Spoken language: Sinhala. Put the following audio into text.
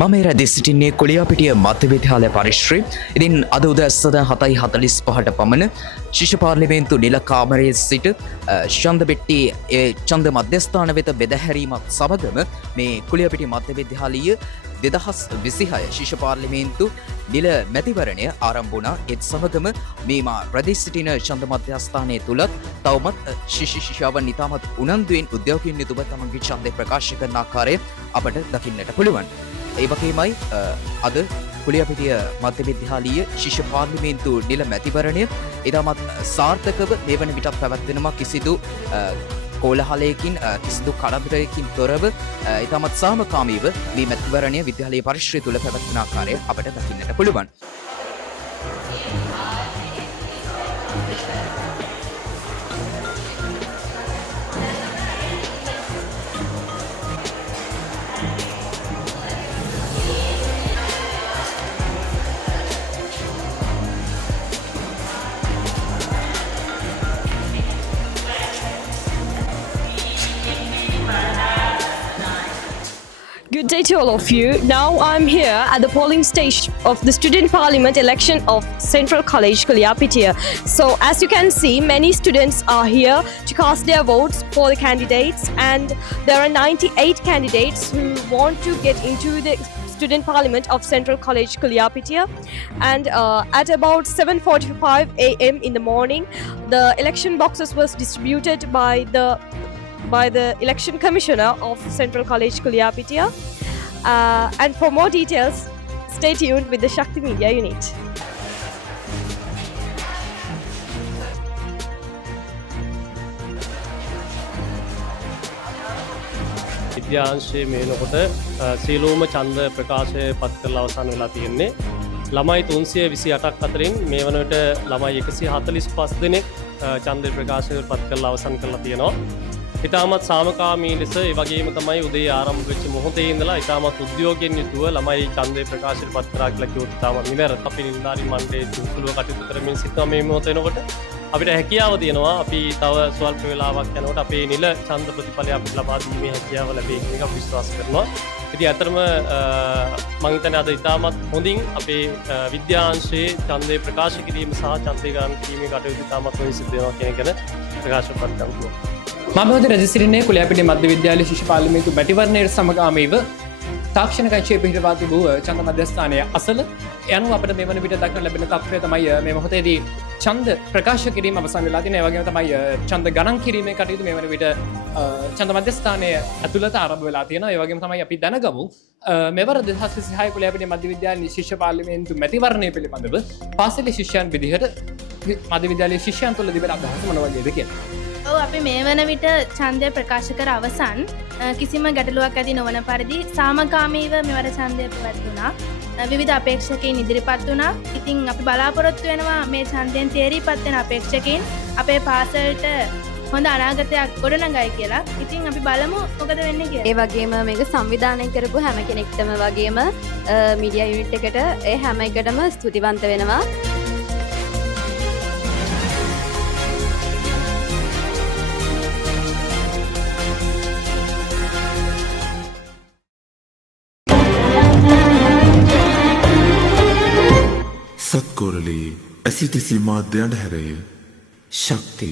මම රැඳී සිටින්නේ කුලියාපිටිය මධ්‍ය විද්‍යාලය පරිශ්‍රයේ. ඉතින් අද උදැසන 7:45ට පමණ ශිෂ්‍ය පාර්ලිමේන්තු නිල කාමරයේ සිට ඡන්ද පෙට්ටි ඡන්ද මධ්‍යස්ථාන වෙත බෙදහැරීමත් සමගම මේ කුලියාපිටිය මධ්‍ය විද්‍යාලීය 2026 ශිෂ්‍ය පාර්ලිමේන්තු නිල මැතිවරණය ආරම්භ වුණා. ඒත් සමගම මේ මා රැඳී සිටින ඡන්ද මධ්‍යස්ථානයේ තුලත් තවමත් ශිෂ්‍ය ශිෂ්‍යාවන් ඉතාමත් උනන්දුවෙන් උද්‍යෝගින් යුතුව තමන්ගේ ඡන්දය ප්‍රකාශ කරන ආකාරය අපට දකින්නට පුළුවන්. ඒ වගේමයි අද කුලියාපිටිය මධ්‍ය විද්‍යාලීය ශිෂ්‍ය පාර්ලිමේන්තු නිල මැතිවරණය ඉතාමත් සාර්ථකව මේ වන විටත් පැවැත්වෙනවා. කිසිදු කෝලහලයකින් කිසිදු කලබලයකින් තොරව ඉතාමත් සාමකාමීව මේ මැතිවරණය විද්‍යාලීය පරිශ්‍රය තුළ පැවැත්වෙන ආකාරය අපට දකින්නට පුළුවන්. Good day to all of you. Now I'm here at the polling station of the Student Parliament election of Central College Kuliapitiya. So as you can see, many students are here to cast their votes for the candidates, and there are 98 candidates who want to get into the Student Parliament of Central College Kuliapitiya. And at about 7:45 a.m. in the morning, the election boxes was distributed by the election commissioner of Central College Kuliapitiya. And for more details, stay tuned with the Shakti Media Unit. විද්‍යාංශයේ මේනකොට සීලෝම ඡන්ද ප්‍රකාශය පත් කරලා අවසන් වෙලා තියෙන්නේ. ළමයි 328ක් අතරින් මේ වන විට ළමයි 145 දෙනෙක් ඡන්ද ප්‍රකාශය පත් කරලා අවසන් කරලා තියෙනවා. ඉතාමත් සාමකාමී ලෙස ඒ වගේම තමයි උදේ ආරම්භ වෙච්ච මොහොතේ ඉඳලා ඉතාමත් උද්‍යෝගයෙන් යුතුව ළමයි ඡන්දේ ප්‍රකාශයට පත් කරා කියලා කිව්වොත් ඉතාමත් නිවැරදි. අපි නිලධාරී මණ්ඩලයේ සුළුව කටයුතු කරමින් සිටිනවා මේ මොහොත වෙනකොට. අපිට හැකියාව තියෙනවා අපි තව ස්වල්ප වේලාවක් යනකොට අපේ නිල ඡන්ද ප්‍රතිඵලය අපිට ලබා දීමේ හැකියාව ලැබෙයි කියන එක විශ්වාස කරනවා. ඉතින් අතරම මම හිතන්නේ අද ඉතාමත් හොඳින් අපේ විද්‍යාංශයේ ඡන්දේ ප්‍රකාශ කිරීම සහ ඡන්දේ ගන්න කිරීමේ කටයුතු ඉතාමත් හොඳින් සිදු වෙනවා කියන එක ප්‍රකාශ කරගන්නවා. මම රැඳී කුලියාපිටිය මධ්‍ය විද්‍යාලයේ ශිෂ්‍ය පාර්ලිමේන්තු මැතිවරණයට සමගාමීව තාක්ෂණික අංශයේ පිහිටවා තිබූ ඡන්ද මධ්‍යස්ථානයේ අසල යනු අපිට මේ වන විට දක්වන ලැබෙන තත්ත්වය තමයි මේ මොහොතේදී ඡන්ද ප්‍රකාශ කිරීම අවසන් වෙලා තියෙන. ඒ වගේම තමයි ඡන්ද ගණන් කිරීමේ කටයුතු මේ වන විට ඡන්ද මධ්‍යස්ථානයේ ඇතුළත ආරම්භ වෙලා තියෙනවා. ඒ වගේම තමයි අපි දැනගමු මෙවර 2026 කුලියාපිටිය මධ්‍ය විද්‍යාලයේ ශිෂ්‍ය පාර්ලිමේන්තු මැතිවරණය පිළිබඳව පාසලේ ශිෂ්‍යයන් විදිහට මධ්‍ය විද්‍යාලයේ ශිෂ්‍යයන් තුළ තිබෙන අදහස මොන වගේද කියලා. ඔව් අපි මේ වන විට ඡන්දය ප්‍රකාශ කර අවසන්. කිසිම ගැටලුවක් ඇති නොවන පරිදි සාමකාමීව මෙවර ඡන්දය පැවැත්වුණා. විවිධ අපේක්ෂකයින් ඉදිරිපත් වුණා. ඉතින් අපි බලාපොරොත්තු වෙනවා මේ ඡන්දයෙන් තේරීපත් වෙන අපේක්ෂකයින් අපේ පාසලට හොඳ අනාගතයක් ගොඩනගයි කියලා. ඉතින් අපි බලමු මොකද වෙන්නේ කියලා. ඒ වගේම මේක සංවිධානය කරපු හැම කෙනෙක්ටම වගේම මීඩියා යුනිට් එකට ඒ හැම එකටම ස්තුතිවන්ත වෙනවා. සත්කෝරලී ඇසිතිසි මාධ්‍යයන්ට හැරය ශක්ති